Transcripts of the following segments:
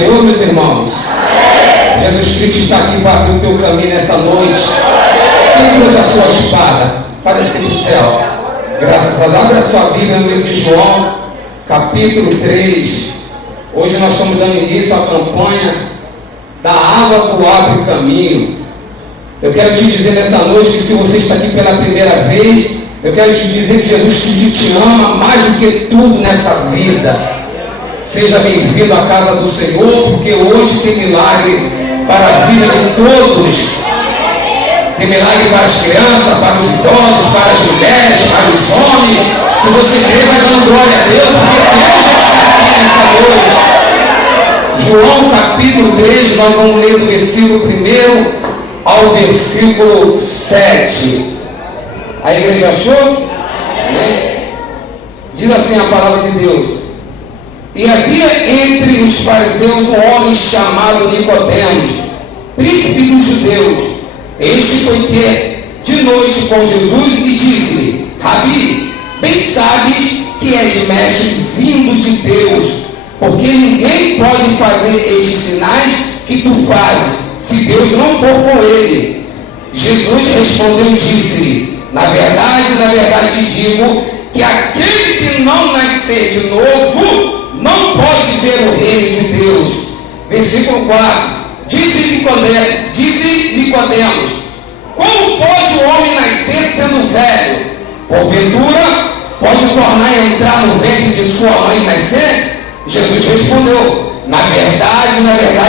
Senhor, meus irmãos? Jesus Cristo está aqui para abrir o teu caminho nessa noite. Quem trouxe a sua espada? Faz assim para o céu. Graças a Deus. Abre a sua Bíblia no livro de João, capítulo 3. Hoje nós estamos dando início à campanha da água que abre o caminho. Eu quero te dizer nessa noite que se você está aqui pela primeira vez, eu quero te dizer que Jesus te ama mais do que tudo nessa vida. Seja bem-vindo à casa do Senhor, porque hoje tem milagre para a vida de todos. Tem milagre para as crianças, para os idosos, para as mulheres, para os homens. Se você crer, vai dando glória a Deus, porque Deus já está aqui nessa noite. João capítulo 3, nós vamos ler do versículo 1 ao versículo 7. A igreja achou? Amém? Diz assim a palavra de Deus. E havia entre os fariseus um homem chamado Nicodemos, príncipe dos judeus. Este foi ter de noite com Jesus e disse-lhe: Rabi, bem sabes que és mestre vindo de Deus, porque ninguém pode fazer estes sinais que tu fazes, se Deus não for com ele. Jesus respondeu e disse-lhe: na verdade te digo, que aquele que não nascer de novo não pode ver o reino de Deus. Versículo 4. Disse Nicodemos: como pode o homem nascer sendo velho? Porventura pode tornar a entrar no ventre de sua mãe e nascer? Jesus respondeu: na verdade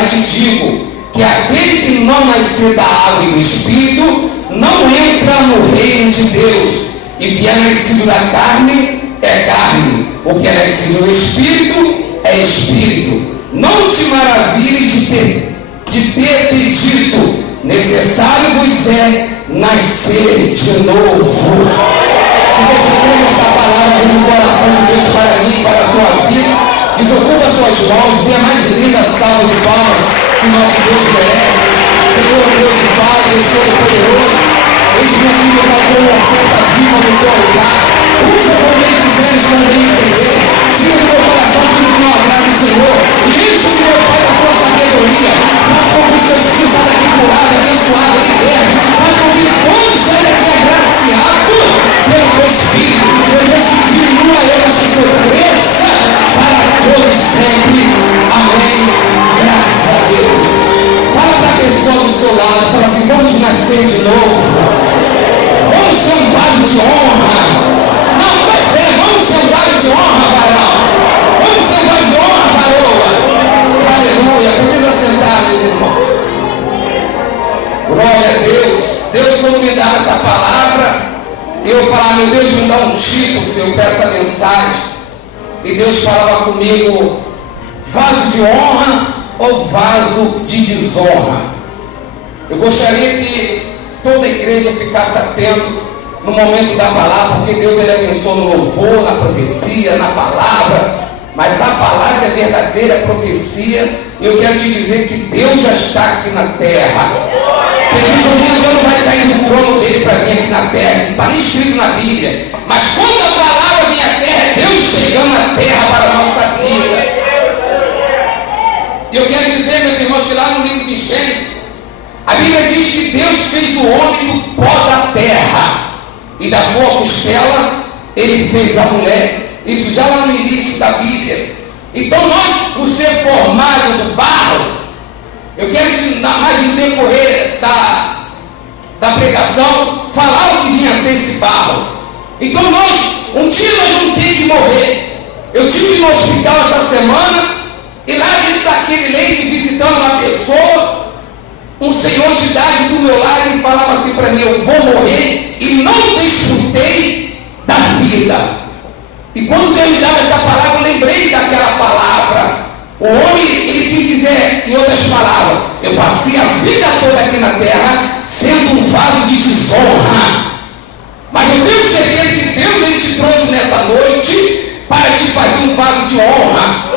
te digo, que aquele que não nascer da água e do Espírito não entra no reino de Deus. E o que é nascido da carne é carne, o que é nascido do Espírito é Espírito. Não te maravilhes de ter dito: necessário vos é nascer de novo. Se você tem essa palavra no coração de Deus para mim, para a tua vida, desocupa suas mãos, dê a mais linda salva de palmas que nosso Deus merece. Senhor Deus e Pai, Deus Todo-Poderoso, eis-me aqui, meu Pai, com uma oferta viva no teu lugar. Usa como bem quiseres, como bem entender. Tira do meu coração tudo que não agrada o Senhor. E enche-me, meu Pai, da tua sabedoria. Faz com que os teus filhos saiam daqui curados, abençoados, libertos. Faz com que todos saiam daqui agraciados pelo teu Espírito. Meu Deus, que diminua eu, mas que o Senhor cresça para todos sempre. Amém. Graças a Deus. Fala para a pessoa do seu lado, fala assim: vamos nascer de novo. Vamos ser um vaso de honra. Não, mas vamos ser um vaso de honra, varão. Vamos ser um vaso de honra, varoa. Aleluia. Precisa sentar, meus irmãos. Glória a Deus. Deus, quando me dava essa palavra, eu falava: meu Deus, me dá um título, Senhor, para essa mensagem. E Deus falava comigo: vaso de honra ou vaso de desonra? Eu gostaria que toda a igreja ficasse atento no momento da palavra, porque Deus, ele abençoa no louvor, na profecia, na palavra. Mas a palavra é verdadeira profecia. Eu quero te dizer que Deus já está aqui na terra. Porque Deus não vai sair do trono dele para vir aqui na terra. Não está nem escrito na Bíblia. Mas quando a palavra vem à terra, é Deus chegando na terra para a nossa vida. E eu quero dizer, meus irmãos, que lá no livro de Gênesis, a Bíblia diz que Deus fez o homem do pó da terra, e da sua costela ele fez a mulher. Isso já lá no início da Bíblia. Então nós, por ser formado do barro, eu quero te dar mais no decorrer da pregação, falar o que vinha a ser esse barro. Então um dia nós vamos ter que morrer. Eu estive no hospital essa semana, e lá dentro daquele leito, visitando uma pessoa, um senhor de idade do meu lado, e falava assim para mim: eu vou morrer e não desfrutei da vida. E quando Deus me dava essa palavra, eu lembrei daquela palavra. O homem, ele quis dizer, em outras palavras: eu passei a vida toda aqui na terra sendo um vaso de desonra, mas eu tenho certeza que Deus, ele te trouxe nessa noite para te fazer um vaso de honra.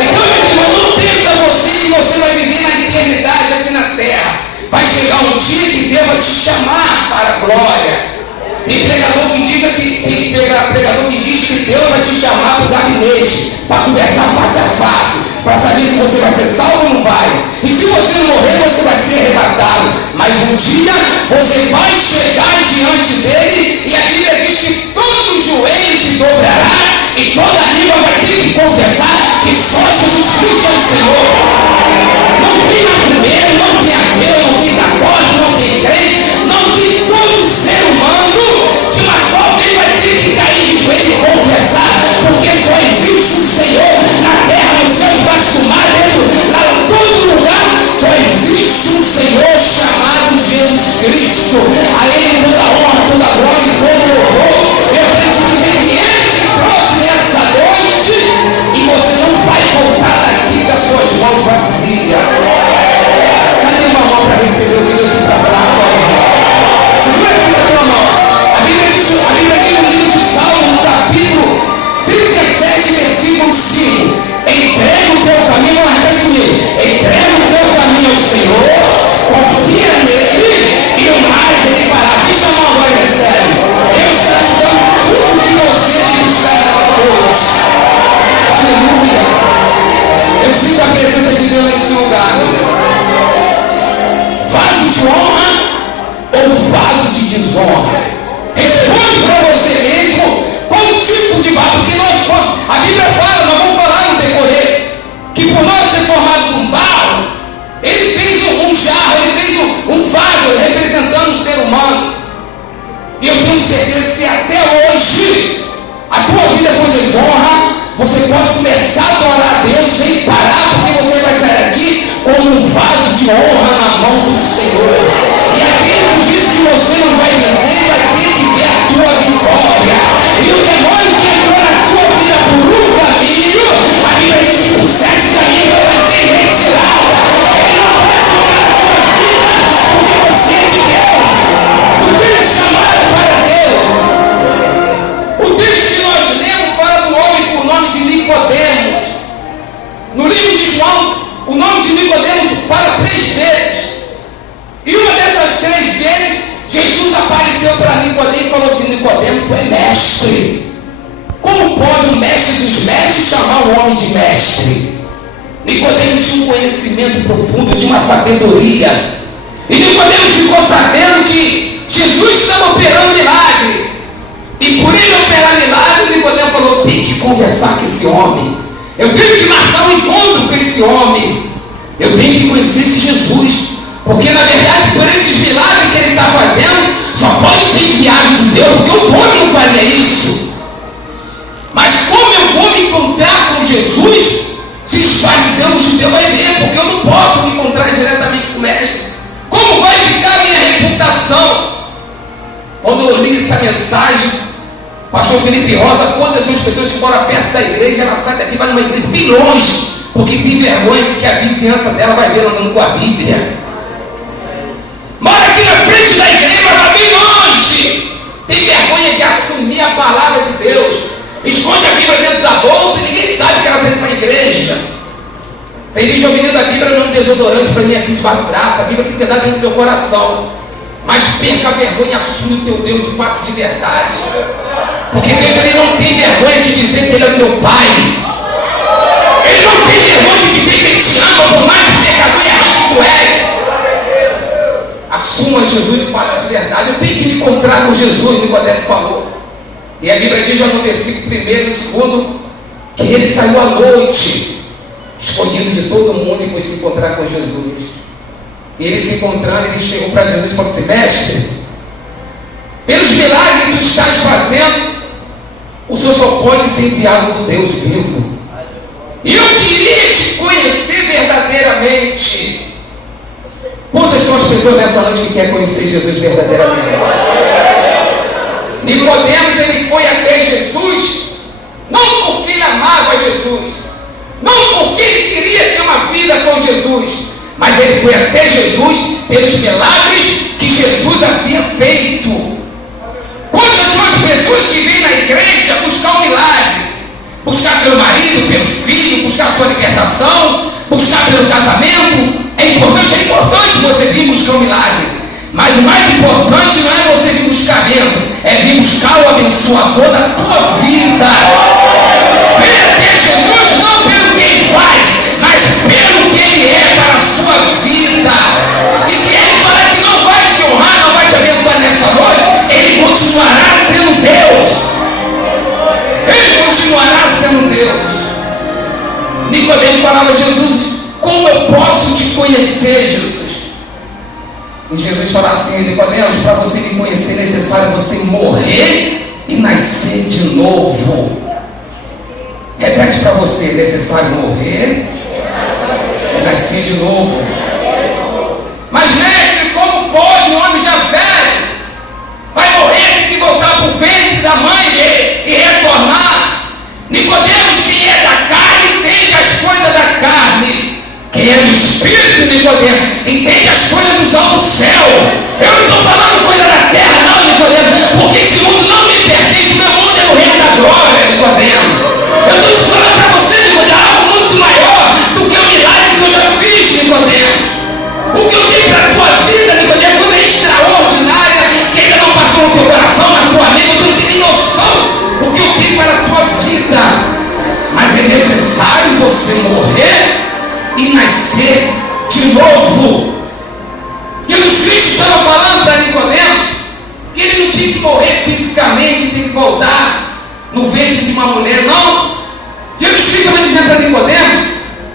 Então, meu irmão, não pensa você que você vai viver na eternidade aqui na terra. Vai chegar um dia que Deus vai te chamar para a glória. Tem pregador que diz que Deus vai te chamar para o gabinete, para conversar face a face, para saber saber se você vai ser salvo ou não vai. E se você não morrer, você vai ser arrebatado. Mas um dia você vai chegar diante dele, e a Bíblia diz que todo joelho se dobrará e toda língua vai ter que confessar que só Jesus Cristo é o Senhor. Não tem macumbeiro, não tem ateu, não tem católico, não tem crente, não tem todo ser humano. De uma forma ele vai ter que cair de joelho e confessar, porque só existe um Senhor na terra, no céu, debaixo do mar, dentro, lá em todo lugar. Só existe um Senhor chamado Jesus Cristo. A Ele toda a honra, toda a glória e todo o louvor. Eu quero te dizer que Ele te trouxe nessa noite e você não vai voltar daqui com as suas mãos vazias. Cadê uma mão para receber o que Deus tem para falar agora? Segura aqui na tua mão. A Bíblia diz no livro de Salmo, no capítulo 37, versículo 5. Entrega o teu caminho, não repete comigo. Entrega o teu caminho ao Senhor, confia nele e o mais ele fará. Deixa a mão agora e recebe. Deus está te dando tudo que você tem que buscar nessa noite. Aleluia. Eu sinto a presença de Deus nesse lugar, meu Deus. Vaso de honra ou vaso de desonra? Responde para você mesmo qual tipo de vaso. Porque a Bíblia fala, nós vamos falar no decorrer, que por nós ser formado com barro, ele fez um jarro, ele fez um vaso representando o ser humano. E eu tenho certeza que se até hoje a tua vida for desonra, você pode começar a adorar a Deus sem parar, porque você vai sair daqui como um vaso de honra na mão do Senhor. E aquele que diz que você não vai vencer, vai ter que ver a tua vitória. E o demônio que entrou na tua vida por um caminho, a Bíblia diz que por 7 caminhos vai ter retirada. Ele não vai ficar na tua vida, porque você é de Deus. O Deus chamado para Deus. O texto que nós lemos fala do homem com o nome de Nicodemos. No livro de João, o nome de Nicodemos fala 3 vezes. E uma dessas 3 vezes, Jesus apareceu para Nicodemos e falou assim: Nicodemos, tu é mestre. Como pode um mestre dos mestres chamar um homem de mestre? Nicodemos tinha um conhecimento profundo, de uma sabedoria. E Nicodemos ficou sabendo que Jesus estava operando milagre. E por ele operar milagre, Nicodemos falou: tem que conversar com esse homem. Eu tenho que marcar um encontro com esse homem. Eu tenho que conhecer esse Jesus. Porque na verdade, por esses milagres que ele está fazendo, só pode ser enviado de Deus, porque o homem não fazia isso. Mas como eu vou me encontrar com Jesus, se os fariseus, os judeus vai ver, porque eu não posso me encontrar diretamente com o mestre. Como vai ficar a minha reputação? Quando eu li essa mensagem, pastor Felipe Rosa, quantas são as pessoas que moram perto da igreja, ela sai daqui, vai numa igreja bem longe, porque tem vergonha que a vizinhança dela vai ver andando com a Bíblia. Mora aqui na frente da igreja, vai bem longe. Tem vergonha de assumir a palavra de Deus. Esconde a Bíblia dentro da bolsa e ninguém sabe que ela vem para a igreja. A igreja é o menino da Bíblia, não é um desodorante para mim aqui debaixo do braço. A Bíblia tem que dar dentro do teu coração. Mas perca a vergonha, assume o teu Deus de fato, de verdade. Porque Deus ele não tem vergonha de dizer que Ele é o teu Pai. Ele não tem vergonha de dizer que Ele te ama, por mais pecador e errante que tu és. Assuma Jesus e fala de verdade. Eu tenho que me encontrar com Jesus, Nicodemo falou. E a Bíblia diz já no versículo 1 e 2 que ele saiu à noite, escondido de todo mundo, e foi se encontrar com Jesus. E ele se encontrando, ele chegou para Jesus e falou assim: mestre, pelos milagres que tu estás fazendo, o Senhor só pode ser enviado por Deus vivo. E eu queria te conhecer verdadeiramente. Quantas são as pessoas nessa noite que querem conhecer Jesus verdadeiramente? Nicodemos, ele foi até Jesus, não porque ele amava Jesus, não porque ele queria ter uma vida com Jesus, mas ele foi até Jesus pelos milagres que Jesus havia feito. Quantas são as pessoas que vêm na igreja buscar um milagre? Buscar pelo marido, pelo filho, buscar a sua libertação, buscar pelo casamento. É importante você vir buscar um milagre. Mas o mais importante não é você vir buscar a bênção, é vir buscar o abençoador da tua vida. Venha até Jesus não pelo que ele faz, mas eu posso te conhecer, Jesus? E Jesus fala assim: Nicodemos, para você me conhecer é necessário você morrer e nascer de novo. Repete para você: é necessário morrer e nascer de novo. Mas mestre, como pode um homem já velho vai morrer, tem que voltar para o ventre da mãe dele e retornar? Nicodemos, quem é da carne entende as coisas da carne, quem é do Espírito, Nicodemos, entende as coisas dos altos céu. Eu não estou falando coisa da terra não, Nicodemos, porque esse mundo não me pertence. Meu mundo é o reino da glória, Nicodemos. Eu estou te falando para você, Nicodemos, algo muito maior do que o milagre que eu já fiz, Nicodemos. O que eu tenho para a tua vida, Nicodemos, coisa extraordinária que ainda não passou no teu coração, na tua mente. Você não tem nem noção o que eu tenho para a tua vida. Mas é necessário você morrer e nascer de novo. Jesus Cristo estava falando para Nicodemos que ele não tinha que morrer fisicamente, tem que voltar no ventre de uma mulher, não. Jesus Cristo estava dizendo para Nicodemos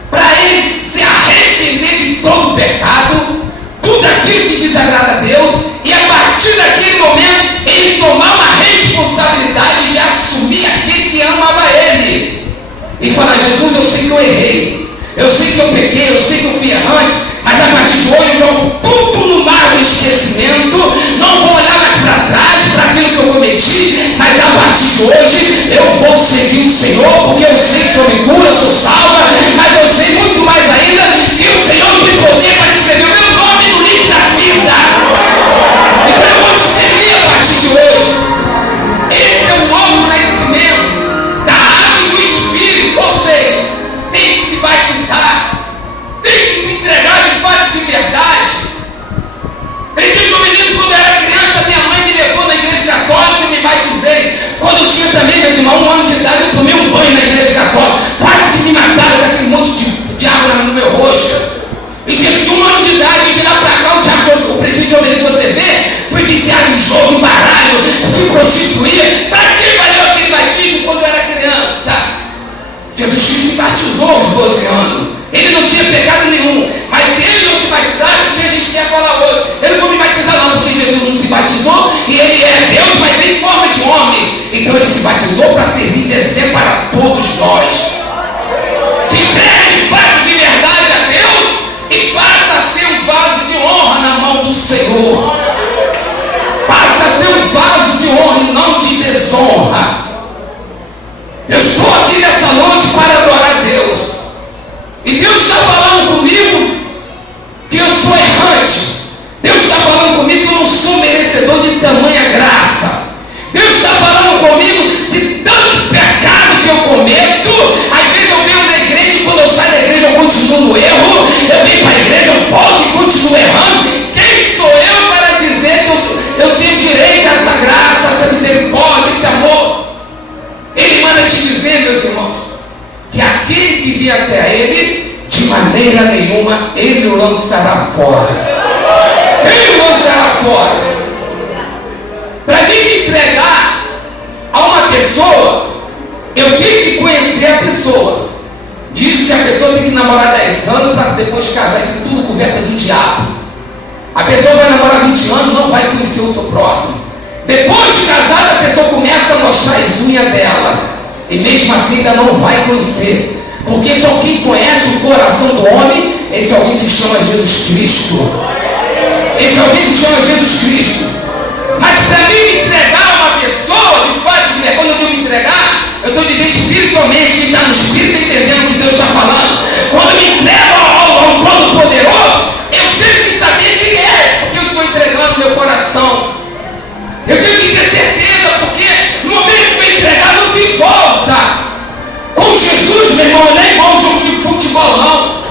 para ele se arrepender de todo o pecado, tudo aquilo que desagrada a Deus, e a partir daquele momento ele tomar uma responsabilidade de assumir aquele que amava ele e falar: Jesus, eu sei que eu errei, eu sei que eu pequei, eu sei que eu fui errante, mas a partir de hoje eu jogo tudo no mar do esquecimento, não vou olhar mais para trás para aquilo que eu cometi, mas a partir de hoje eu vou seguir o Senhor, porque eu sei que o Senhor me cura, eu sou salva, mas eu sei muito mais ainda que o Senhor tem poder para escrever o meu nome no livro da vida. Então eu vou te seguir a partir de hoje. Esse é o novo nascimento da água e do Espírito, ou seja, tem que se batizar, tem que se entregar de fato de verdade. Ele diz: o menino, quando eu era criança, minha mãe me levou na igreja católica e me batizei. Quando eu tinha também, meu irmão, 1 ano de idade, eu tomei um banho na igreja católica, quase que me mataram com aquele monte de água no meu rosto. E de 1 ano de idade, de lá para cá, o presbítero de Almeida que você vê, fui viciado em jogo, em baralho, se prostituía. Para que valeu aquele batismo quando eu era criança? Jesus Cristo se batizou aos 12 anos. Ele não tinha pecado nenhum. Mas se ele não se batizasse, tinha gente que ia falar hoje: eu não vou me batizar não, porque Jesus não se batizou e ele é Deus, mas em forma de homem. Então ele se batizou para servir de exemplo para todos nós. Se entrega de fato de verdade a Deus e passa a ser um vaso de honra na mão do Senhor. Passa a ser um vaso de honra e não de desonra. Eu estou aqui nessa noite para adorar a Deus. E Deus está falando comigo que eu sou errante. Deus está falando comigo que eu não sou merecedor de tamanha graça. Deus está falando comigo de tanto pecado que eu cometo. Às vezes eu venho na igreja e quando eu saio da igreja eu continuo no erro. Eu venho para a igreja, eu volto e continuo errando. Quem sou eu para dizer que eu tenho direito a essa graça, a essa misericórdia, esse amor? Ele manda te dizer, meus irmãos, que aquele que vier até ele, de maneira nenhuma ele o lançará fora. Ele o lançará fora. Para mim me entregar a uma pessoa, eu tenho que conhecer a pessoa. Diz que a pessoa tem que namorar 10 anos para depois casar. Isso tudo conversa do diabo. A pessoa vai namorar 20 anos, não vai conhecer o seu próximo. Depois de casada, a pessoa começa a mostrar as unhas dela. E mesmo assim ainda não vai conhecer. Porque só quem conhece o coração do homem, esse alguém se chama Jesus Cristo. Esse alguém se chama Jesus Cristo. Mas para mim me entregar a uma pessoa, de fato, quando eu vou me entregar, eu estou dizendo espiritualmente, quem está no Espírito entendendo o que Deus está falando. Quando eu me entrego ao Todo-Poderoso, eu tenho que saber quem é, porque eu estou entregando meu coração. Eu tenho que ter certeza, porque no momento que eu entregar não tem volta. Com Jesus, meu irmão, não é igual um jogo de futebol, não.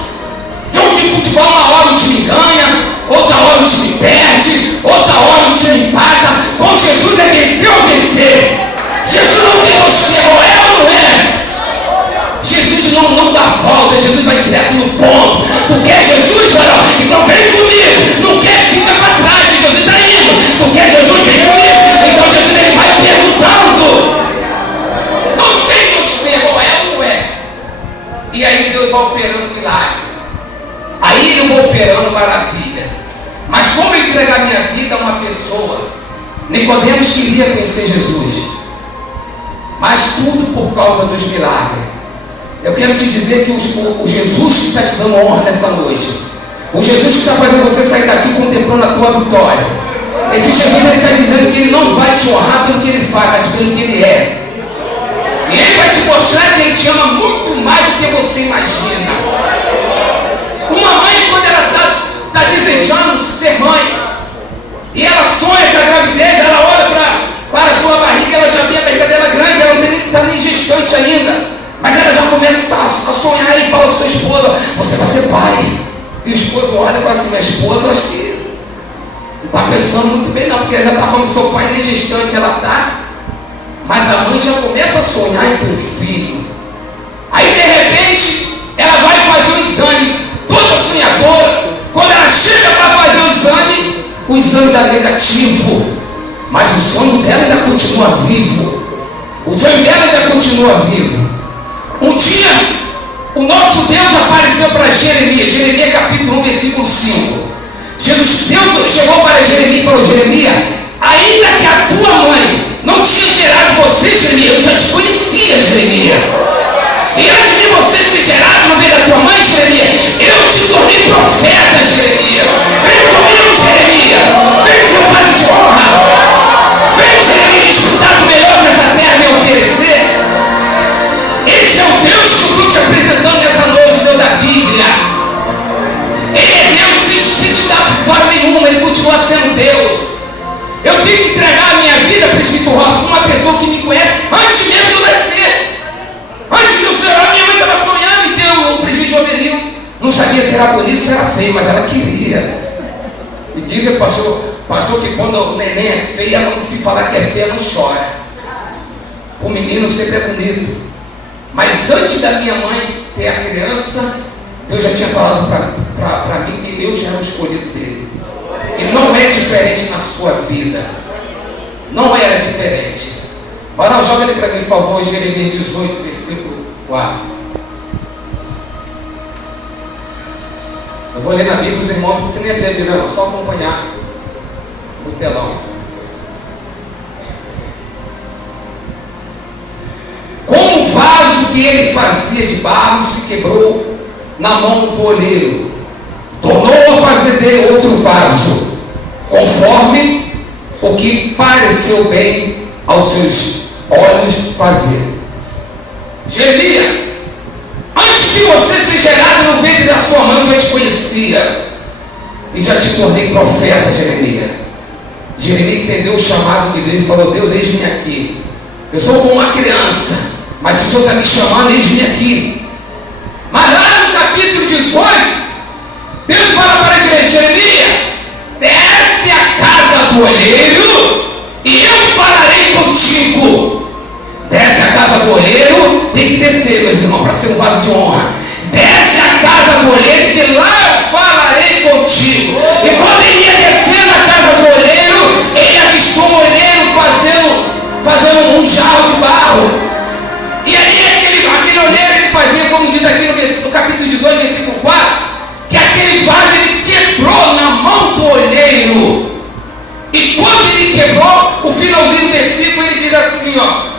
Jogo de futebol, uma hora o time ganha, outra hora o time perde, outra hora o time empata. Com Jesus é vencer ou vencer. Jesus não tem você, ou é ou não é. Jesus não dá volta, Jesus vai direto no ponto. Tu quer Jesus, varão? Então vem comigo. Não quer, fica para trás, Jesus está indo. Tu quer Jesus? Vem comigo. Então Jesus ele vai perguntando. Não tem nos ou é ou não é. E aí Deus vai operando milagre. aí eu vou operando maravilha. Mas como entregar minha vida a uma pessoa? Nicodemos queria conhecer Jesus, mas tudo por causa dos milagres. Eu quero te dizer que o Jesus que está te dando honra nessa noite, o Jesus que está fazendo você sair daqui contemplando a tua vitória, esse Jesus ele está dizendo que ele não vai te honrar pelo que ele faz, mas pelo que ele é. E ele vai te mostrar que ele te ama muito mais do que você imagina. Uma mãe, quando ela está desejando ser mãe, e ela sonha com a gravidez, ela olha para a sua barriga, ela já vê a barriga dela grande, ela não está nem gestante ainda, mas ela já começa a sonhar e fala para sua esposa: você vai ser pai. E o esposo olha e fala assim: minha esposa, acho que não está pensando muito bem não, porque ela já está falando que seu pai nem gestante ela está. Mas a mãe já começa a sonhar em ter um filho. Aí de repente ela vai fazer um exame, toda sonhadora. Quando ela chega para fazer o exame dá negativo, mas o sonho dela ainda continua vivo. O sonho dela ainda continua vivo. Um dia o nosso Deus apareceu para Jeremias capítulo 1, versículo 5. Deus chegou para Jeremias e falou: Jeremias, ainda que a tua mãe não tinha gerado você, Jeremias, eu já te conhecia, Jeremias. E antes de você ser gerado no meio da tua mãe, Jeremias, eu te tornei profeta, Jeremias. Vem comigo, Jeremias. Vem seu pai de honra. Vem, Jeremias, escutar o melhor dessa terra me oferecer. Esse é o Deus que eu estou te apresentando nessa noite, o Deus da Bíblia. Ele é Deus sem te dar vitória nenhuma, ele continua sendo Deus. Eu tive que entregar a minha vida, presbítero Rosa, para uma pessoa que me conhece antes mesmo de eu nascer. Antes de eu ser, a minha mãe estava sonhando em ter o presbítero juvenil. Não sabia se era bonito, se era feio, mas ela queria. E diga, pastor, que quando o neném é feio, ela não se falar que é feia, não chora. O menino sempre é bonito. Mas antes da minha mãe ter a criança, Deus já tinha falado para mim que eu já era o escolhido dele. E não é diferente na sua vida. Não era diferente. Varão, joga ele para mim, por favor, Jeremias 18, versículo 4. Eu vou ler na Bíblia, os irmãos, você nem aprende, não, só acompanhar o telão. Como o vaso que ele fazia de barro se quebrou na mão do olheiro, tornou a fazer dele outro vaso, conforme o que pareceu bem aos seus olhos fazer. Jeremias, antes de você ser gerado no ventre da sua mãe, eu já te conhecia e já te tornei profeta, Jeremias. Jeremias entendeu o chamado de Deus e falou: Deus, eis-me aqui. Eu sou como uma criança, mas o Senhor está me chamando, eis-me aqui. Mas lá no capítulo 18, Deus fala para Jeremias: desce a casa do olheiro e eu falarei contigo. Desce a casa do olheiro, tem que descer, meus irmãos, para ser um vaso de honra. Desce a casa do olheiro, que lá eu falarei contigo. E quando ele ia descer na casa do olheiro, ele avistou um olheiro fazendo um jarro de barro. E aí aquele olheiro, ele fazia, como diz aqui no capítulo 18, versículo 4, que aquele vaso ele quebrou na mão do olheiro. E quando ele quebrou, o finalzinho do versículo ele diz assim, ó: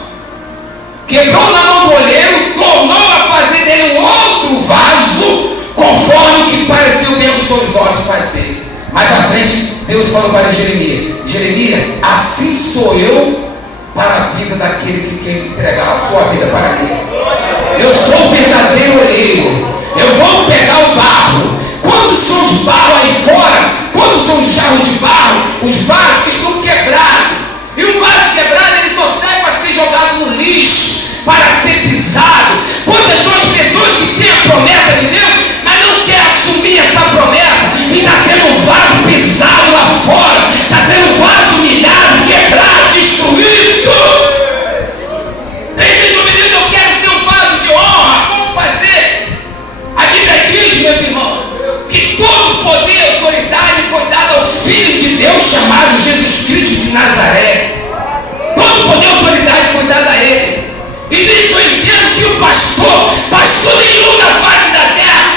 quebrou na mão do olheiro, tornou a fazer dele um outro vaso, conforme o que pareceu bem aos seus olhos fazer. Mais à frente, Deus falou para Jeremias: Jeremias, assim sou eu para a vida daquele que quer entregar a sua vida para mim. Eu sou o verdadeiro olheiro. Eu vou pegar o barro. Quando são os barros aí fora, quando são os jarros de barro, os vasos estão quebrados. E o vaso quebrado, ele só serve para ser jogado no lixo, para ser pisado. Quantas são as pessoas que têm a promessa de Deus, mas não querem assumir essa promessa, e está sendo um vaso pisado lá fora, está sendo um vaso humilhado, quebrado, destruído. Tem gente que eu quero ser um vaso de honra. Como fazer? A Bíblia diz, meus irmãos, que todo poder e autoridade foi dado ao Filho de Deus chamado Jesus Cristo de Nazaré. Todo poder e autoridade foi dado a ele. E nisso eu entendo que o pastor nenhum na face da terra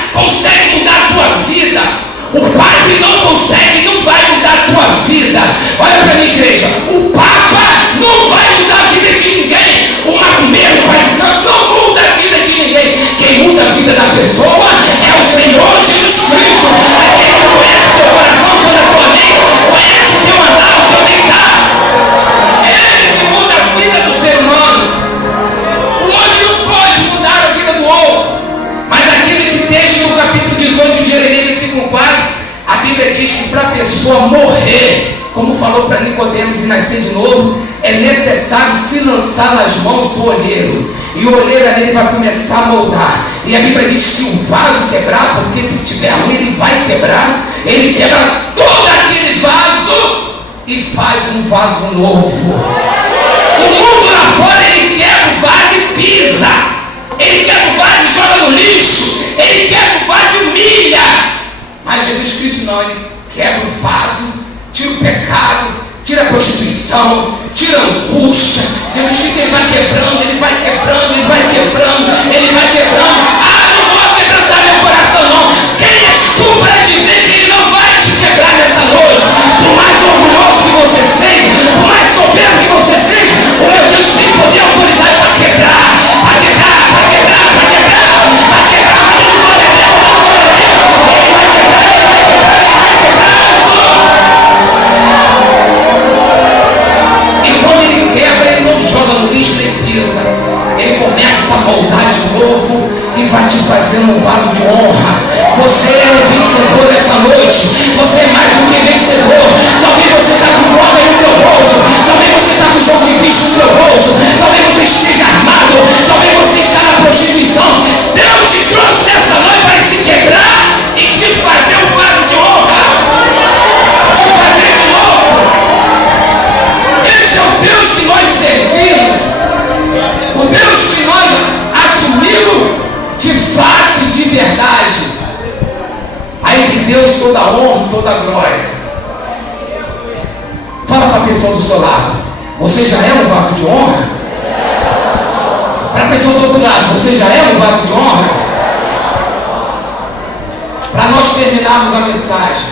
pessoa morrer, como falou para Nicodemos, e nascer de novo, é necessário se lançar nas mãos do olheiro. E o olheiro ali vai começar a moldar. E a Bíblia diz que se o vaso quebrar, porque se tiver ruim ele vai quebrar, ele quebra todo aquele vaso e faz um vaso novo. O mundo lá fora, ele quebra o vaso e pisa. Ele quebra o vaso e joga no lixo. Ele quebra o vaso e humilha. Mas Jesus Cristo não, ele quebra o vaso, tira o pecado, tira a prostituição, tira a angústia. Jesus Cristo, ele vai quebrando, ele vai quebrando, ele vai quebrando, ele vai quebrando. Ah, não vou quebrantar meu coração não. Quem és tu para dizer que ele não vai te quebrar nessa noite? Por mais orgulhoso que você seja, por mais soberbo que você seja, o meu Deus tem poder e autoridade para quebrar, para quebrar, para quebrar, para quebrar, para quebrar, para quebrar. Ele vai quebrar, ele vai quebrar, ele vai quebrar. E quando ele quebra, ele não joga no lixo nem pisa. Ele começa a moldar de novo e vai te fazendo um vaso de honra. Você é um vencedor nessa noite. Você é mais do que vencedor. Talvez você está com droga no teu bolso. Talvez você está com jogo de bicho no teu bolso. Talvez você esteja armado. Talvez você está na prostituição. Deus te trouxe nessa noite para te quebrar e te fazer um vaso de honra. Te fazer de novo. Esse é o Deus que nós servimos. O Deus que nós assumimos de fato e de verdade. A esse Deus toda honra, toda glória. Fala para a pessoa do seu lado. Você já é um vaso de honra? Para a pessoa do outro lado, você já é um vaso de honra? Para nós terminarmos a mensagem,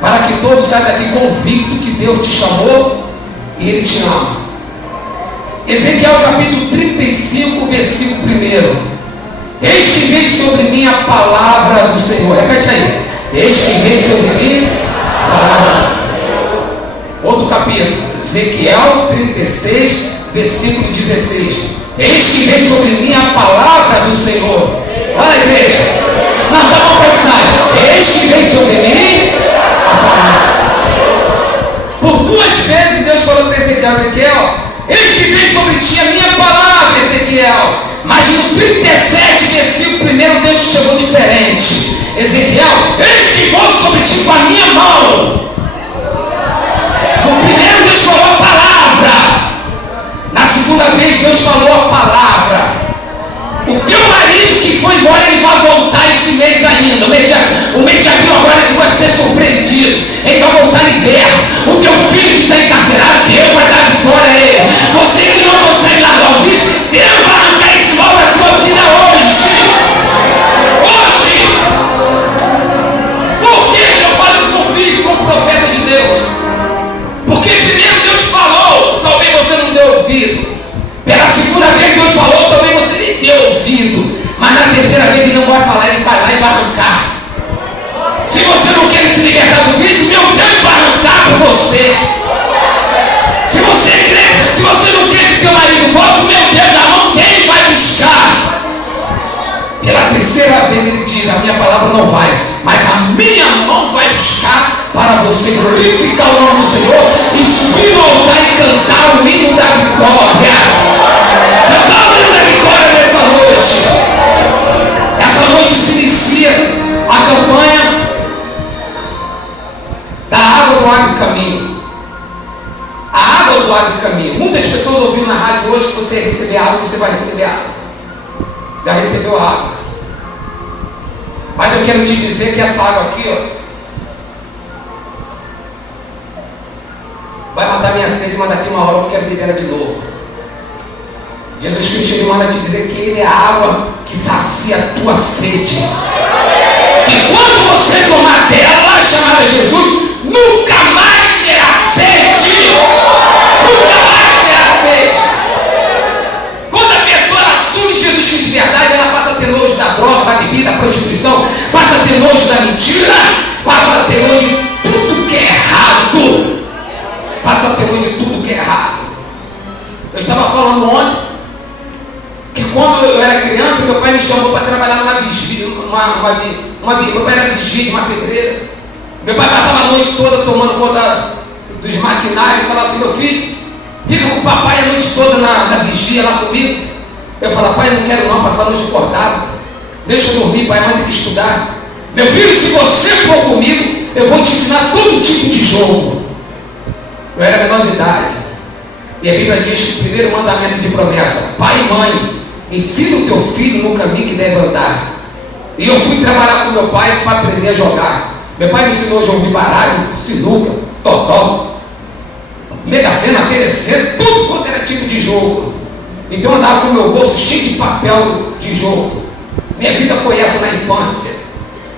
para que todos saiam daqui convictos que Deus te chamou e Ele te ama. Ezequiel capítulo 35, versículo 1. Eis que vem sobre mim a palavra do Senhor. Repete aí. Eis que vem sobre mim a palavra do Senhor. Outro capítulo, Ezequiel 36, versículo 16. Eis que vem sobre mim a palavra do Senhor. Olha a igreja. Não, tá bom, passar. Eis que vem sobre mim a palavra do Senhor. Por 2 vezes Deus falou para Ezequiel, eis que vem sobre ti a minha palavra, Ezequiel. Mas no 37, versículo 1, Deus te chamou diferente. Ezequiel, eis que vou sobre ti com a minha mão. No primeiro Deus falou a palavra. Na segunda vez Deus falou a palavra. O teu marido que foi embora, ele vai voltar esse mês ainda. O mês de abril agora ele vai ser surpreendido. Ele vai voltar liberto. O teu filho que está encarcerado, Deus vai dar vitória a ele. Você que não consegue largar o vício, Deus vai arrancar esse mal da tua vida hoje. Hoje. Por que eu falo isso com o filho, como profeta de Deus? Porque primeiro Deus falou, talvez você não deu ouvido. Pela segunda vez Deus falou, talvez você nem deu ouvido. Mas na terceira vez ele não vai falar, ele vai lá e vai arrancar. Se você não quer se libertar do vício, meu Deus vai arrancar por você. Se você crê, se você não quer que teu marido volte, meu Deus, a mão dele vai buscar. Pela terceira vez ele diz, a minha palavra não vai, mas a minha mão vai buscar para você glorificar o nome do Senhor e subir no altar e cantar o hino da vitória. Cantar o hino da vitória nessa noite. Essa noite se inicia a campanha da água do ar do caminho. A água do ar do caminho. Muitas pessoas ouviram na rádio hoje que você receber água, você vai receber água. Já recebeu a água. Mas eu quero te dizer que essa água aqui, ó, vai matar minha sede, mas daqui uma hora eu quero beber ela de novo. Jesus Cristo, ele manda te dizer que Ele é a água que sacia a tua sede. Que quando você tomar dela, chamada Jesus, nunca mais terá sede. Nunca mais terá sede. Quando a pessoa assume Jesus Cristo de verdade, ela passa a ter nojo da droga, da bebida, da prostituição, passa a ter nojo da mentira, passa a ter nojo de tudo que é errado. Passa a ter nojo de tudo que é errado. Eu estava falando ontem que quando eu era criança, meu pai me chamou para trabalhar numa vigília, meu pai era vigília, uma pedreira. Meu pai passava a noite toda tomando conta dos maquinários e falava assim: meu filho, fica com o papai a noite toda na vigia lá comigo. Eu falava: pai, não quero não passar a noite acordado, deixa eu dormir, pai, mas tem que estudar. Meu filho, se você for comigo, eu vou te ensinar todo tipo de jogo. Eu era menor de idade. E a Bíblia diz que o primeiro mandamento de promessa: pai e mãe, ensina o teu filho no caminho que deve andar. E eu fui trabalhar com meu pai para aprender a jogar. Meu pai me ensinou a jogo de baralho, sinuca, totó, Mega Sena, Telecena, tudo quanto era tipo de jogo. Então eu andava com o meu bolso cheio de papel de jogo. Minha vida foi essa na infância.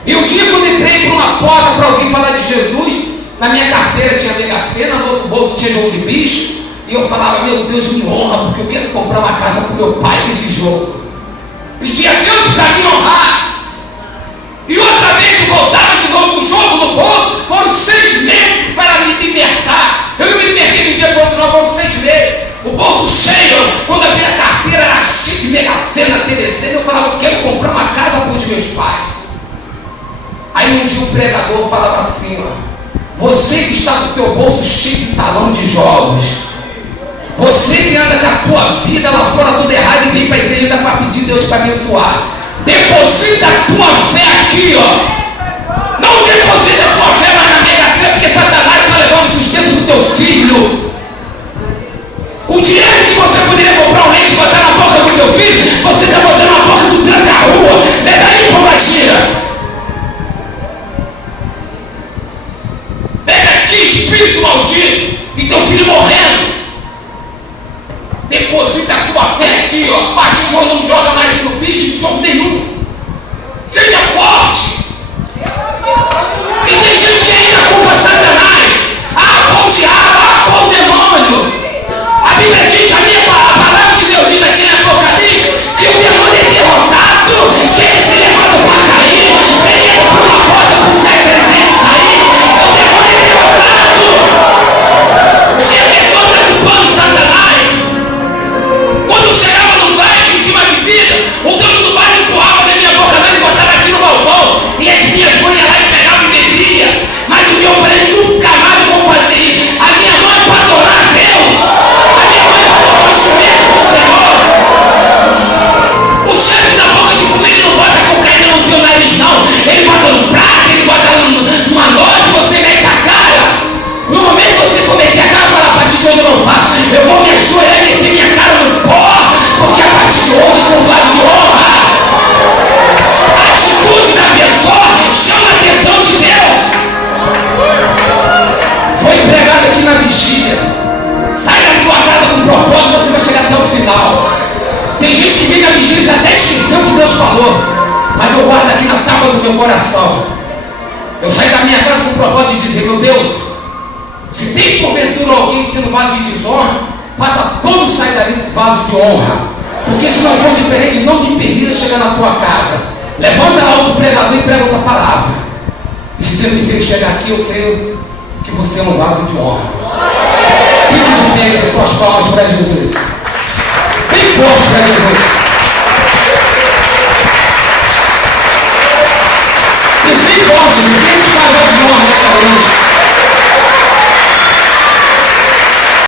E um dia, quando entrei por uma porta para ouvir falar de Jesus, na minha carteira tinha Mega Sena, no outro bolso tinha jogo de bicho. E eu falava: meu Deus, me honra, porque eu quero comprar uma casa para o meu pai nesse jogo. Pedi a Deus para me honrar. E outra vez eu voltava de novo com o jogo no bolso. Foram 6 meses para me libertar. Eu não me libertei de um dia para o outro, não, foram 6 meses. O bolso cheio. Quando abri a carteira era cheio de Mega Sena, TDC. Eu falava: eu quero comprar uma casa para os meus pais. Aí um dia o pregador falava assim: ó, você que está com o teu bolso cheio de talão de jogos, você que anda com a tua vida lá fora toda errada e vem para a igreja para pedir Deus para abençoar, deposita a tua fé aqui, ó. Não deposita a tua fé mais na Mega Sena, porque Satanás está levando o sustento do teu filho. O dinheiro que você poderia comprar um leite e botar na boca do teu filho, você está botando na boca do tranca-rua. Pega aí, pombagira. Pega aqui, espírito maldito, e teu filho morrendo. Deposita a tua fé aqui, ó. Parte de não joga mais pro bicho, de jogo nenhum. Seja forte. E tem gente que ainda culpa Satanás. Foi o diabo, foi o demônio. A Bíblia diz, a palavra de Deus diz aqui na Apocalipse, que o demônio é derrotado, que ele se levanta para cair, ele entra por uma porta por 7, ele tem que sair. O demônio é derrotado. E a pessoa está culpando Satanás. Quando chegava no bairro e pedia uma bebida, o dono do bairro empurrava na minha boca e botava aqui no balcão. E as minhas mães iam lá e pegavam e bebia. Mas o que eu falei: nunca mais vou fazer isso. A minha mãe para adorar a Deus. A minha mãe para adorar o instrumento do Senhor. O chefe da boca de comer, ele não bota cocaína no teu nariz, não. Ele bota no prato, ele bota numa nota e você mete a cara. No momento que você cometer a cara, fala: a partir de hoje eu não faço. Eu vou me ajoelhar e meter minha cara no pó, porque a partir de hoje eu sou um vaso de honra. A atitude da pessoa chama a atenção de Deus. Foi pregado aqui na vigília. Sai da tua casa com propósito, você vai chegar até o final. Tem gente que vem na vigília e até esqueceu o que Deus falou, mas eu guardo aqui na tábua do meu coração. Eu saio da minha casa com o propósito de dizer: meu Deus, se tem porventura alguém sendo vaso de desonra, faça todos sair dali com vaso de honra. Porque se não for diferente, não me permita chegar na tua casa. Levanta lá o pregador e prega outra palavra. E se Deus me fez chegar aqui, eu creio que você é um vaso de honra. Fique de pé e dê suas palmas para Jesus. Bem forte para Jesus.